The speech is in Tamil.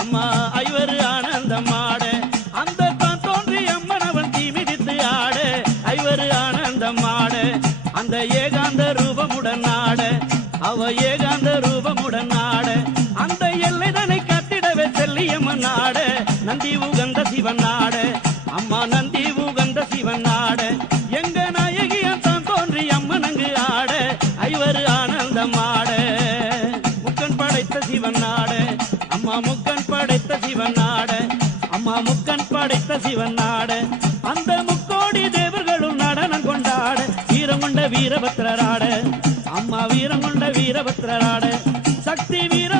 அம்மா ஐவர் ஆனந்தமாட அந்த தான் தோன்றி அம்மன் அவன் தீ மிதித்து ஆட ஐவர் ஆனந்தமாட அந்த ஏகாந்த ரூபமுடன் ஆட அவ ஏகாந்த ரூபமுடன் ஆட அந்த எல்லைதனை கட்டிடவே செல்லியம்மன் ஆட நந்தி உகந்த சிவன் ஆட அம்மா நந்தி உகந்த சிவன் ஆட எங்க நாயகியன் தான் தோன்றி அம்மன் அங்கு ஆட ஐவர் ஆனந்தம் ஆட முக்கன் படைத்த சிவன் ஆட அம்மா முக்கன் படைத்த சிவன் ஆட அம்மா முக்கன் படைத்த சிவன் ஆட அந்த முக்கோடி தேவர்களும் நடனம் கொண்டாட வீரம் கொண்ட வீரபத்ரராட அம்மா வீரம் கொண்ட வீரபத்ரராட சக்தி வீர